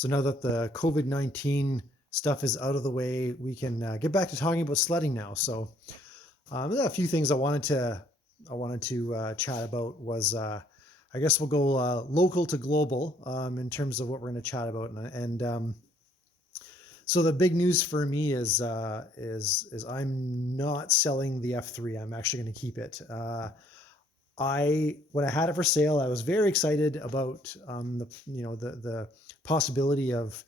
So now that the COVID-19 stuff is out of the way, we can get back to talking about sledding now. So there are a few things I wanted to chat about. Was I guess we'll go local to global in terms of what we're going to chat about, and so the big news for me is I'm not selling the F3. I'm actually going to keep it. I when I had it for sale, I was very excited about the possibility of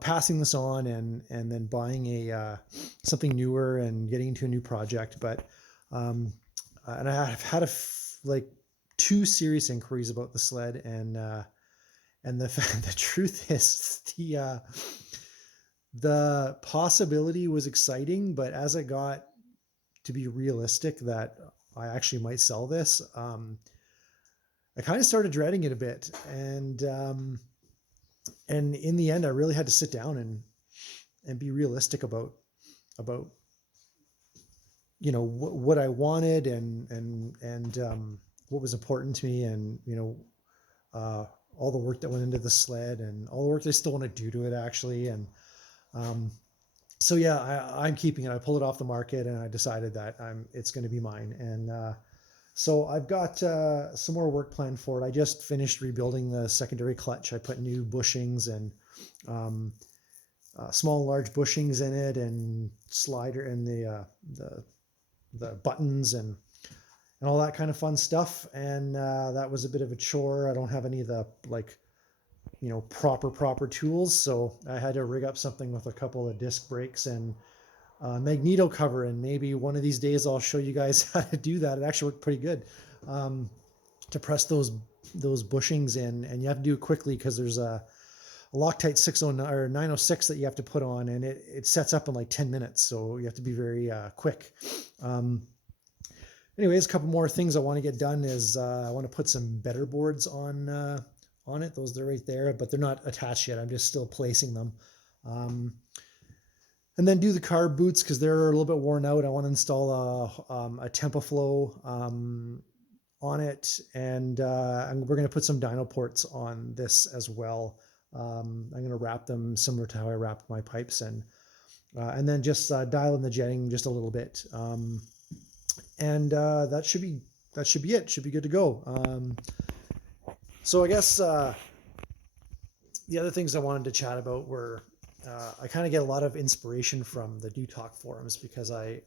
passing this on and then buying a something newer and getting into a new project. But and I've had like two serious inquiries about the sled, and the truth is the possibility was exciting, but as it got to be realistic that I actually might sell this, I kind of started dreading it a bit, and in the end, I really had to sit down and be realistic about what I wanted and what was important to me, and all the work that went into the sled and all the work they still want to do to it actually, and um, so yeah, I'm keeping it. I pulled it off the market and I decided that it's going to be mine, and so I've got some more work planned for it. I just finished rebuilding the secondary clutch. I put new bushings and um, small and large bushings in it, and slider and the buttons and all that kind of fun stuff. And that was a bit of a chore. I don't have any of the proper tools, so I had to rig up something with a couple of disc brakes and magneto cover, and maybe one of these days I'll show you guys how to do that. It actually worked pretty good to press those bushings in, and you have to do it quickly because there's a Loctite 609 or 906 that you have to put on, and it sets up in like 10 minutes, so you have to be very quick. Anyways, a couple more things I want to get done is I want to put some better boards on it. Those, they're right there, but they're not attached yet. I'm just still placing them. And then do the carb boots because they're a little bit worn out. I want to install a TempoFlow on it, and we're going to put some dyno ports on this as well. I'm going to wrap them similar to how I wrap my pipes, and then just dial in the jetting just a little bit, and that should be it. Should be good to go. So I guess the other things I wanted to chat about were I kind of get a lot of inspiration from the Do Talk forums because I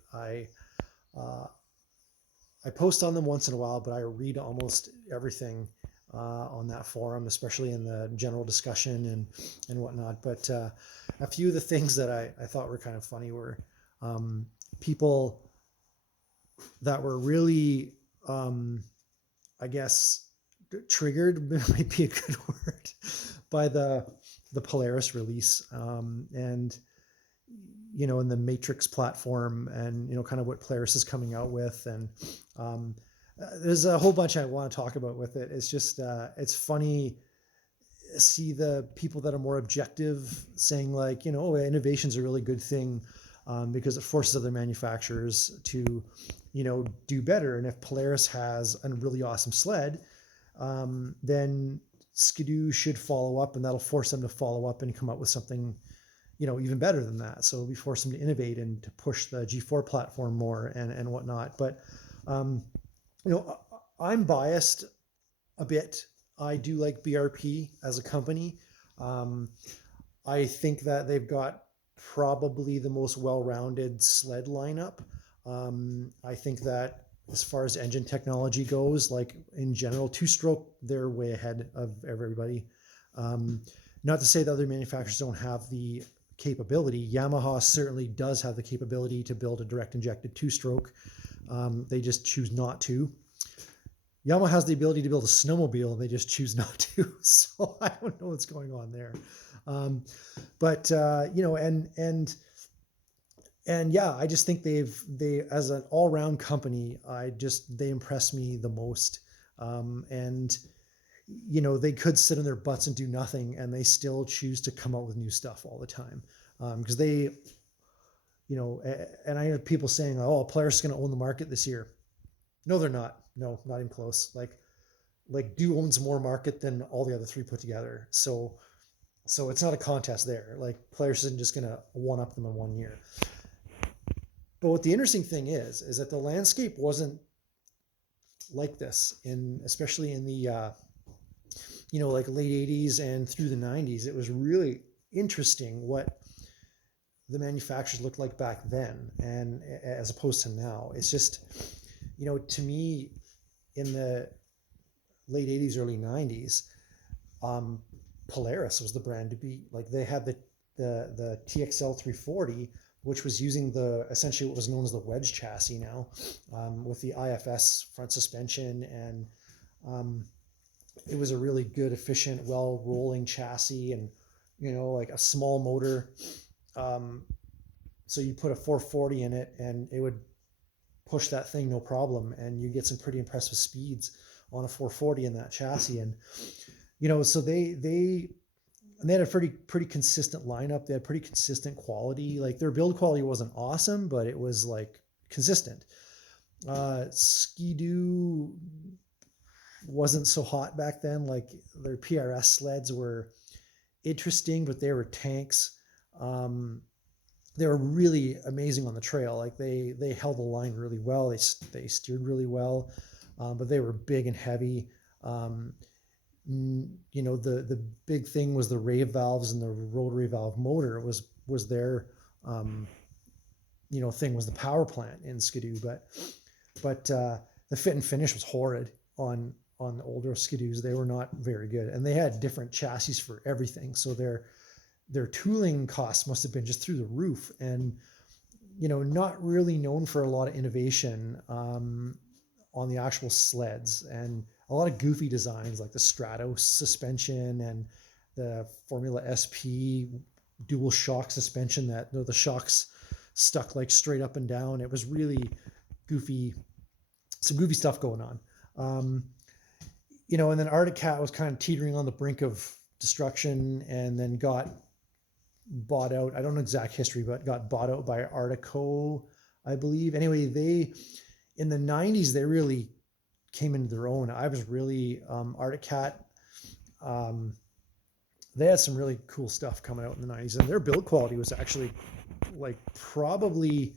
post on them once in a while, but I read almost everything on that forum, especially in the general discussion and whatnot. But a few of the things that I thought were kind of funny were people that were really, I guess, triggered might be a good word by the Polaris release, and in the Matrix platform, and kind of what Polaris is coming out with, and there's a whole bunch I want to talk about with it. It's just it's funny to see the people that are more objective saying like, innovation is a really good thing because it forces other manufacturers to do better. And if Polaris has a really awesome sled, then Skidoo should follow up, and that'll force them to follow up and come up with something even better than that. So we force them to innovate and to push the G4 platform more and whatnot. But I'm biased a bit. I do like BRP as a company. I think that they've got probably the most well-rounded sled lineup. I think that as far as engine technology goes, like in general, two-stroke, they're way ahead of everybody. Not to say that other manufacturers don't have the capability. Yamaha certainly does have the capability to build a direct injected two-stroke. They just choose not to. Yamaha has the ability to build a snowmobile, and they just choose not to. So I don't know what's going on there. But yeah, I just think they as an all-round company, they impress me the most. And they could sit in their butts and do nothing, and they still choose to come out with new stuff all the time. Because they, and I hear people saying, "Oh, Polaris is going to own the market this year." No, they're not. No, not even close. Like Do owns more market than all the other three put together. So So it's not a contest there. Like Polaris isn't just going to one up them in 1 year. But what the interesting thing is that the landscape wasn't like this in, especially in the, like late 80s and through the 90s. It was really interesting what the manufacturers looked like back then and as opposed to now. It's just, to me, in the late 80s, early 90s, um, Polaris was the brand to beat. Like they had the TXL 340, which was using the essentially what was known as the wedge chassis now, with the IFS front suspension, and it was a really good, efficient, well rolling chassis, and like a small motor. So you put a 440 in it, and it would push that thing no problem, and you get some pretty impressive speeds on a 440 in that chassis. And so they had a pretty consistent lineup. They had pretty consistent quality. Like their build quality wasn't awesome, but it was like consistent. Ski-Doo wasn't so hot back then. Like their PRS sleds were interesting, but they were tanks. They were really amazing on the trail. Like they held the line really well. They steered really well, but they were big and heavy. The big thing was the rave valves, and the rotary valve motor was their thing, was the power plant in Ski-Doo. But the fit and finish was horrid on the older Ski-Doos. They were not very good, and they had different chassis for everything. So their tooling costs must have been just through the roof, and not really known for a lot of innovation on the actual sleds, and a lot of goofy designs like the Stratos suspension and the Formula SP dual shock suspension that the shocks stuck like straight up and down. It was really goofy, some goofy stuff going on. And then Arctic Cat was kind of teetering on the brink of destruction, and then got bought out. I don't know exact history, but got bought out by Artico, I believe. Anyway, in the 90s, they really came into their own. I was really, Arctic Cat, they had some really cool stuff coming out in the 90s, and their build quality was actually like probably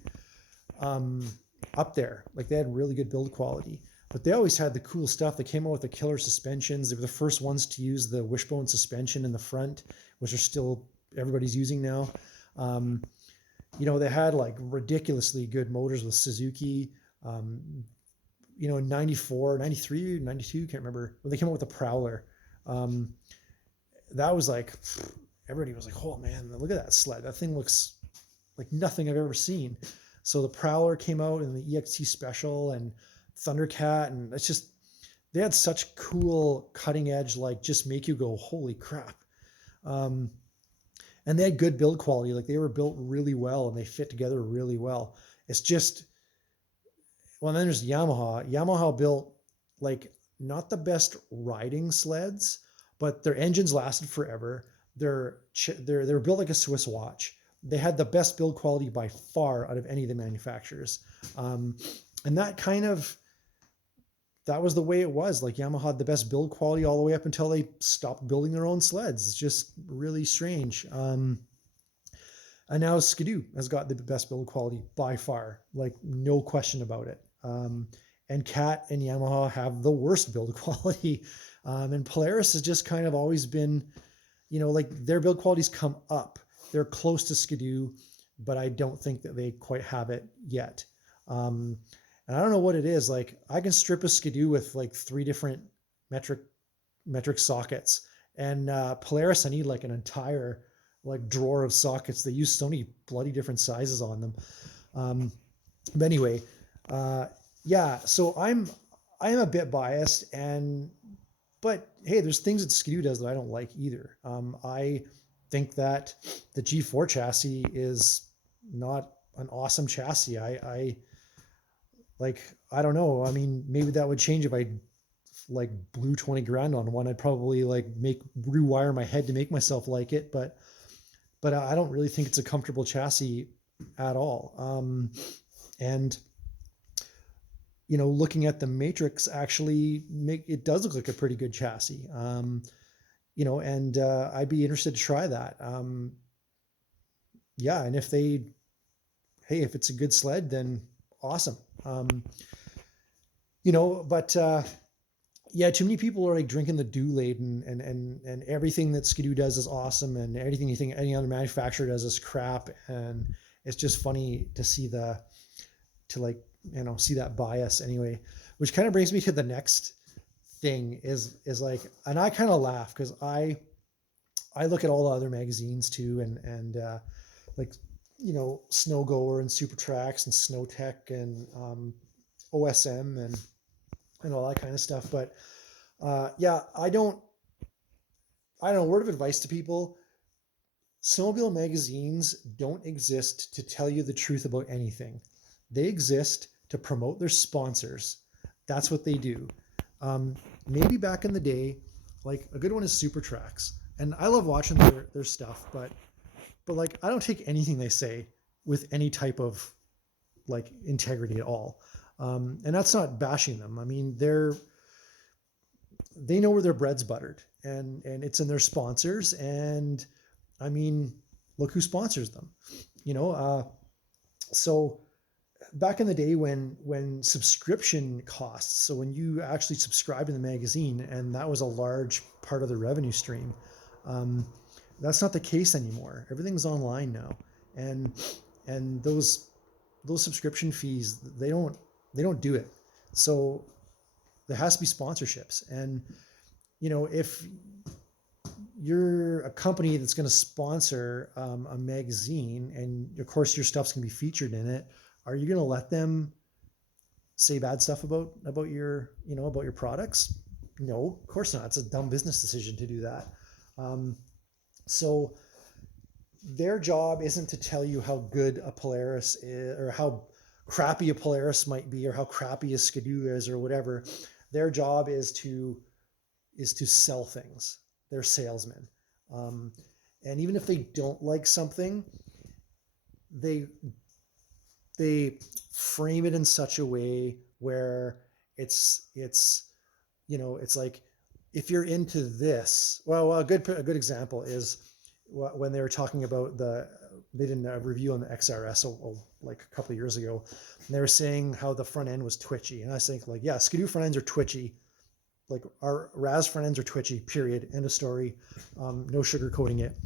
up there. Like they had really good build quality, but they always had the cool stuff. They came out with the killer suspensions. They were the first ones to use the wishbone suspension in the front, which are still everybody's using now. They had like ridiculously good motors with Suzuki. In 94, 93, 92, can't remember, when they came out with the Prowler. That was like, everybody was like, oh man, look at that sled. That thing looks like nothing I've ever seen. So the Prowler came out, and the EXT Special, and Thundercat, and it's just, they had such cool cutting edge, like just make you go, holy crap. And they had good build quality. Like they were built really well, and they fit together really well. It's just, well, then there's Yamaha. Yamaha built like not the best riding sleds, but their engines lasted forever. They were built like a Swiss watch. They had the best build quality by far out of any of the manufacturers. And that was the way it was. Like Yamaha had the best build quality all the way up until they stopped building their own sleds. It's just really strange. And now Ski-Doo has got the best build quality by far, like no question about it. And Cat and Yamaha have the worst build quality. And Polaris has just kind of always been, like their build qualities come up. They're close to Ski-Doo, but I don't think that they quite have it yet. And I don't know what it is. Like I can strip a Ski-Doo with like 3 different metric sockets, and Polaris, I need like an entire like drawer of sockets. They use so many bloody different sizes on them. But anyway, yeah, so I am a bit biased, but hey, there's things that Ski-Doo does that I don't like either. I think that the G4 chassis is not an awesome chassis. I don't know. I mean, maybe that would change if I like blew 20 grand on one. I'd probably like rewire my head to make myself like it, but I don't really think it's a comfortable chassis at all. And looking at the Matrix, actually it does look like a pretty good chassis. and I'd be interested to try that. Yeah. And if it's a good sled, then awesome. But yeah, too many people are like drinking the Kool-Aid, and everything that Skidoo does is awesome, and everything you think any other manufacturer does is crap. And it's just funny to see see that bias anyway, which kind of brings me to the next thing is like, and I kind of laugh because I look at all the other magazines too, and like, Snow Goer and Super Tracks and Snow Tech and OSM and all that kind of stuff. But yeah, I don't know, word of advice to people: snowmobile magazines don't exist to tell you the truth about anything. They exist to promote their sponsors. That's what they do. Maybe back in the day, like a good one is Super Tracks, and I love watching their stuff, but like I don't take anything they say with any type of like integrity at all. And that's not bashing them. I mean, they know where their bread's buttered, and it's in their sponsors. And I mean, look who sponsors them. So back in the day when subscription costs, so when you actually subscribe to the magazine, and that was a large part of the revenue stream, um, that's not the case anymore. Everything's online now, and those subscription fees, they don't do it. So there has to be sponsorships. And if you're a company that's going to sponsor a magazine, and of course your stuff's going to be featured in it, are you going to let them say bad stuff about your products? No, of course not. It's a dumb business decision to do that. So their job isn't to tell you how good a Polaris is, or how crappy a Polaris might be, or how crappy a Skidoo is, or whatever. Their job is to sell things. They're salesmen. Um, and even if they don't like something, they they frame it in such a way where it's like, if you're into this, well, a good example is when they were talking about they did a review on the XRS like a couple of years ago, and they were saying how the front end was twitchy, and I was thinking, like, yeah, Skidoo front ends are twitchy, like our RAS front ends are twitchy, period, end of story. No sugarcoating it.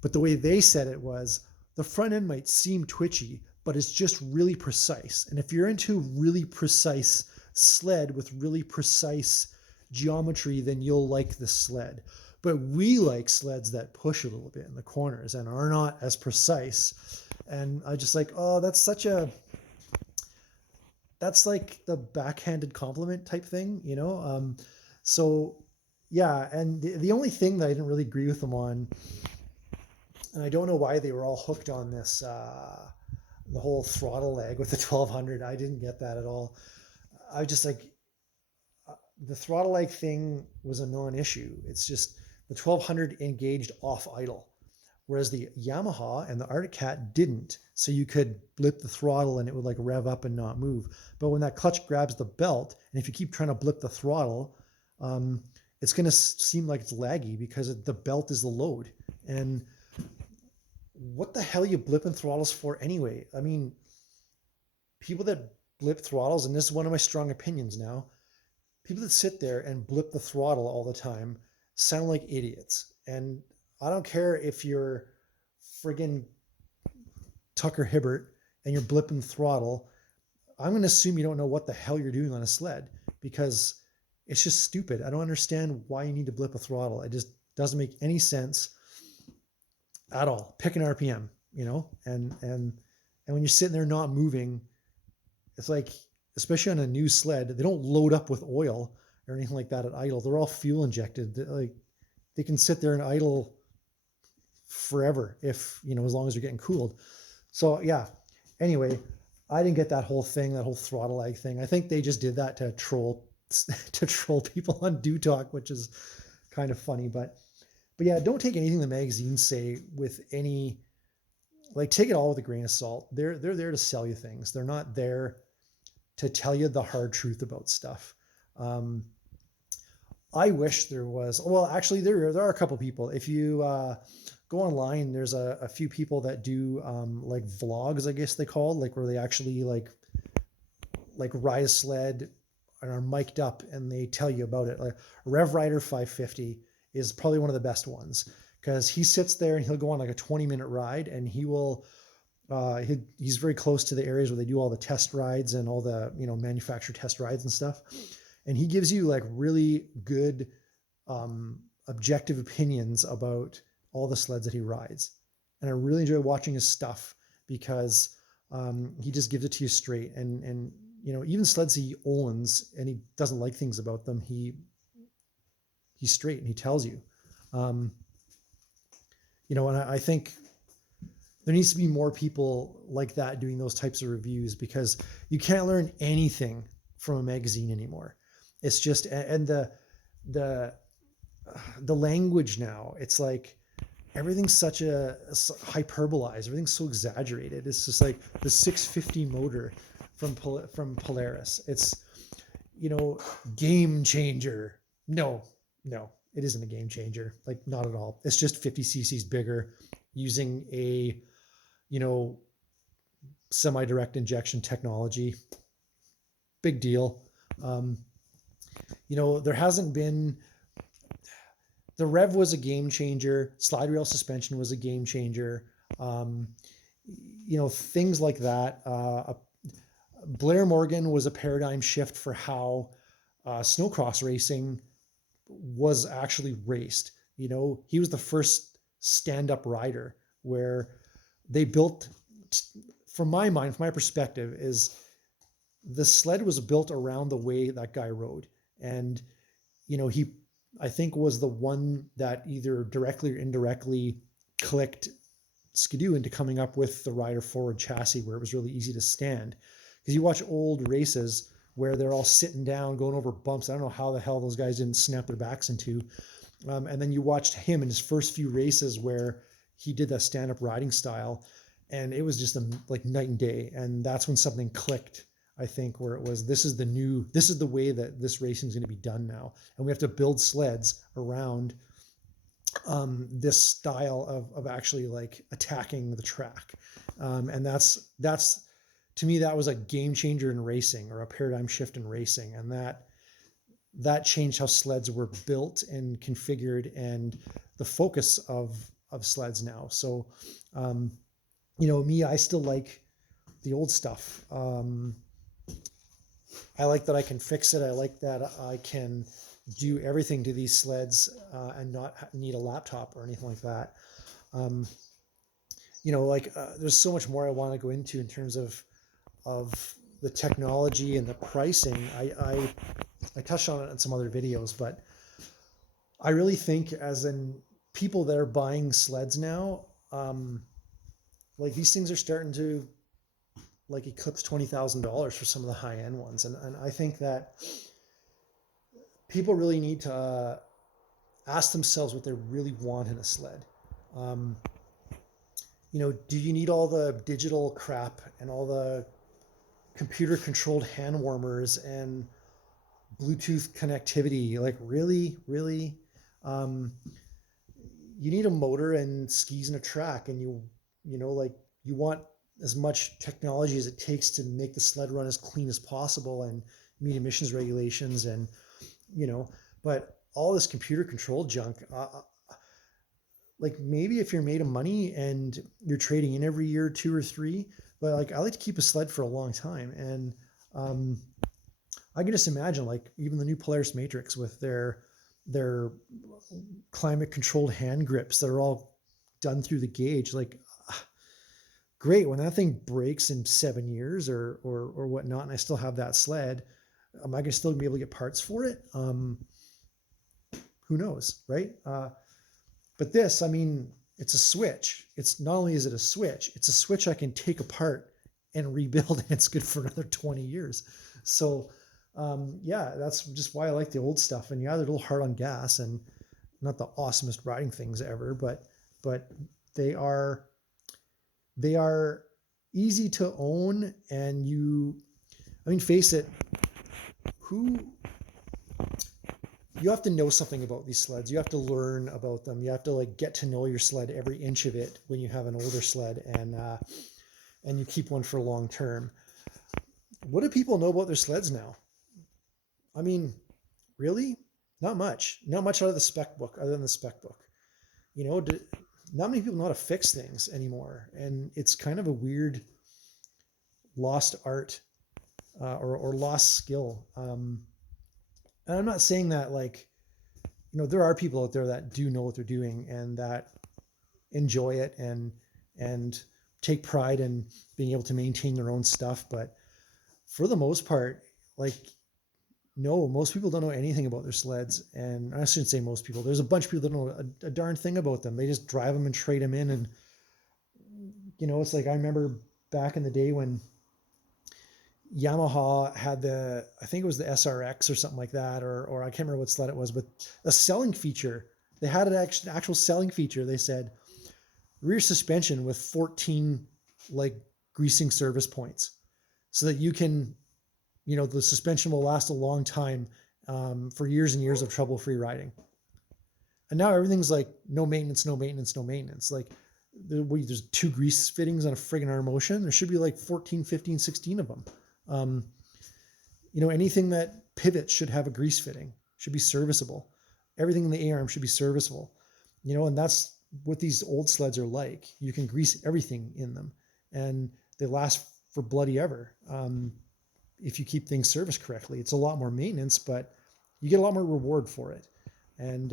But the way they said it was, the front end might seem twitchy, but it's just really precise. And if you're into really precise sled with really precise geometry, then you'll like the sled. But we like sleds that push a little bit in the corners and are not as precise. And I just like, oh, that's like the backhanded compliment type thing. So yeah, and the only thing that I didn't really agree with them on, and I don't know why they were all hooked on this, the whole throttle leg with the 1200. I didn't get that at all. I just like, the throttle leg thing was a non-issue. It's just the 1200 engaged off idle, whereas the Yamaha and the Arctic Cat didn't. So you could blip the throttle and it would like rev up and not move. But when that clutch grabs the belt, and if you keep trying to blip the throttle, it's going to seem like it's laggy because the belt is the load. And what the hell are you blipping throttles for anyway? I mean, people that blip throttles, and this is one of my strong opinions now, people that sit there and blip the throttle all the time sound like idiots. And I don't care if you're friggin' Tucker Hibbert and you're blipping throttle. I'm going to assume you don't know what the hell you're doing on a sled, because it's just stupid. I don't understand why you need to blip a throttle. It just doesn't make any sense at all. Pick an RPM, and when you're sitting there not moving, it's like, especially on a new sled, they don't load up with oil or anything like that at idle. They're all fuel injected. Like, they can sit there and idle forever if, as long as you're getting cooled. So yeah, anyway, I didn't get that whole throttle lag thing. I think they just did that to troll people on Do Talk, which is kind of funny. But yeah, don't take anything the magazines say with any, like, take it all with a grain of salt. They're there to sell you things. They're not there to tell you the hard truth about stuff. I wish there was. Well, actually, there are a couple people. If you go online, there's a few people that do like vlogs, I guess they call it, like where they actually like ride a sled and are mic'd up and they tell you about it. Like Rev Rider 550 is probably one of the best ones because he sits there and he'll go on like a 20-minute ride and he will. He's very close to the areas where they do all the test rides and all the manufacturer test rides and stuff, and he gives you like really good objective opinions about all the sleds that he rides. And I really enjoy watching his stuff because he just gives it to you straight. And even sleds he owns and he doesn't like things about them, he's straight and he tells you. And I think there needs to be more people like that doing those types of reviews because you can't learn anything from a magazine anymore. It's just, and the language now, it's like everything's such a hyperbolized, everything's so exaggerated. It's just like the 650 motor from Polaris. It's, game changer. No, it isn't a game changer. Like not at all. It's just 50 cc's bigger using a, semi-direct injection technology. Big deal. There hasn't been, the Rev was a game changer. Slide rail suspension was a game changer. Things like that. Blair Morgan was a paradigm shift for how snowcross racing was actually raced. He was the first stand-up rider where they built, from my mind, from my perspective, is the sled was built around the way that guy rode. And, he, I think, was the one that either directly or indirectly clicked Skidoo into coming up with the rider forward chassis where it was really easy to stand. Because you watch old races where they're all sitting down, going over bumps. I don't know how the hell those guys didn't snap their backs into. And then you watched him in his first few races where he did that stand-up riding style, and it was just like night and day. And that's when something clicked, I think, where it was, this is the way that this racing is going to be done now. And we have to build sleds around this style of actually like attacking the track. And that's, to me, that was a game changer in racing, or a paradigm shift in racing. And that changed how sleds were built and configured and the focus of sleds now. So, me, I still like the old stuff. I like that I can fix it. I like that I can do everything to these sleds and not need a laptop or anything like that. There's so much more I want to go into in terms of the technology and the pricing. I touched on it in some other videos, but I really think as in people that are buying sleds now, like these things are starting to like eclipse $20,000 for some of the high end ones. And I think that people really need to ask themselves what they really want in a sled. Do you need all the digital crap and all the computer controlled hand warmers and Bluetooth connectivity? Like really? You need a motor and skis and a track, and you want as much technology as it takes to make the sled run as clean as possible and meet emissions regulations. And but all this computer controlled junk, like maybe if you're made of money and you're trading in every year, 2 or 3, but like I like to keep a sled for a long time. And I can just imagine like even the new Polaris Matrix with their climate controlled hand grips that are all done through the gauge. Like great, when that thing breaks in 7 years or whatnot, and I still have that sled, am I going to still be able to get parts for it? Who knows, right? But this, I mean, it's a switch. It's not only is it a switch, it's a switch I can take apart and rebuild, and it's good for another 20 years. So that's just why I like the old stuff. And yeah, they're a little hard on gas and not the awesomest riding things ever, but they are easy to own. And face it, you have to know something about these sleds. You have to learn about them. You have to like get to know your sled, every inch of it, when you have an older sled and you keep one for long term. What do people know about their sleds now? I mean, really? Not much. Not much out of the spec book, other than the spec book. You know, not many people know how to fix things anymore, and it's kind of a weird lost art or lost skill. And I'm not saying that like, you know, there are people out there that do know what they're doing and that enjoy it and take pride in being able to maintain their own stuff. But for the most part, like, no, most people don't know anything about their sleds. And I shouldn't say most people. There's a bunch of people that know a darn thing about them. They just drive them and trade them in. And, you know, it's like, I remember back in the day when Yamaha had I think it was the SRX or something like that, or I can't remember what sled it was, but a selling feature. They had an actual selling feature. They said rear suspension with 14 like greasing service points, so that you can, you know, the suspension will last a long time for years and years of trouble-free riding. And now everything's like no maintenance, no maintenance, no maintenance. Like there's 2 grease fittings on a friggin' arm motion. There should be like 14, 15, 16 of them. You know, anything that pivots should have a grease fitting, should be serviceable. Everything in the A-arm should be serviceable, you know, and that's what these old sleds are like. You can grease everything in them and they last for bloody ever. If you keep things serviced correctly, it's a lot more maintenance, but you get a lot more reward for it. And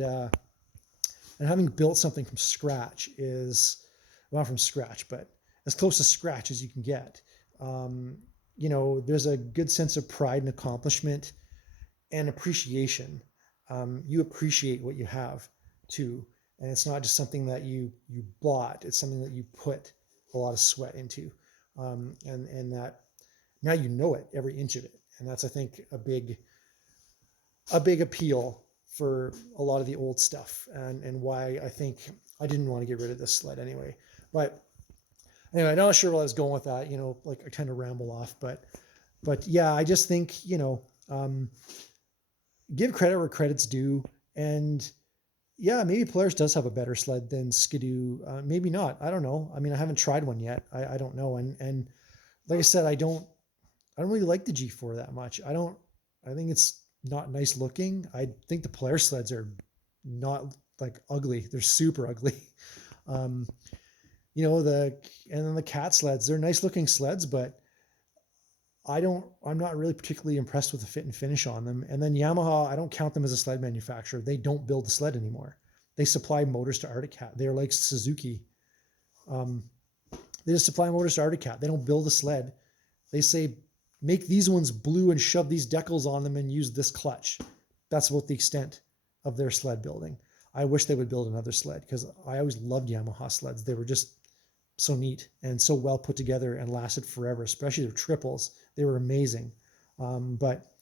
having built something from scratch is, well, not from scratch, but as close to scratch as you can get. You know, there's a good sense of pride and accomplishment and appreciation. You appreciate what you have too. And it's not just something that you bought, it's something that you put a lot of sweat into. And that now you know it, every inch of it. And that's, I think, a big appeal for a lot of the old stuff and why I think I didn't want to get rid of this sled anyway. But anyway, I'm not sure where I was going with that, you know, like I kind of ramble off, but yeah, I just think, you know, give credit where credit's due. And yeah, maybe Polaris does have a better sled than Skidoo. Maybe not. I don't know. I mean, I haven't tried one yet. I don't know. And like I said, I don't really like the G4 that much. I think it's not nice looking. I think the Polaris sleds are not like ugly. They're super ugly. You know, and then the Cat sleds, they're nice looking sleds, but I'm not really particularly impressed with the fit and finish on them. And then Yamaha, I don't count them as a sled manufacturer. They don't build the sled anymore. They supply motors to Arctic Cat. They're like Suzuki. They just supply motors to Arctic Cat. They don't build a sled. They say, make these ones blue and shove these decals on them and use this clutch. That's about the extent of their sled building. I wish they would build another sled because I always loved Yamaha sleds. They were just so neat and so well put together and lasted forever, especially their triples. They were amazing. But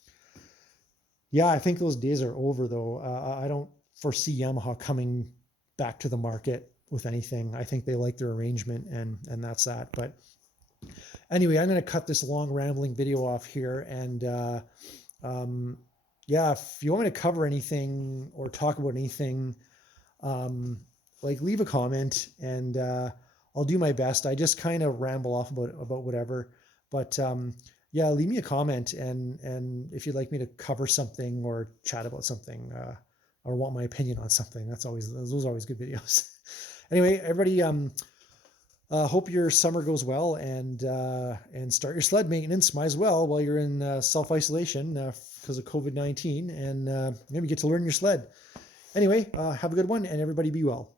yeah, I think those days are over though. I don't foresee Yamaha coming back to the market with anything. I think they like their arrangement and that's that. But anyway, I'm going to cut this long rambling video off here. And yeah, if you want me to cover anything or talk about anything, like leave a comment and I'll do my best. I just kind of ramble off about whatever, but yeah, leave me a comment and if you'd like me to cover something or chat about something or want my opinion on something, those are always good videos. Anyway, everybody, hope your summer goes well and start your sled maintenance. Might as well while you're in self-isolation because of COVID-19 and maybe get to learn your sled. Anyway, have a good one and everybody be well.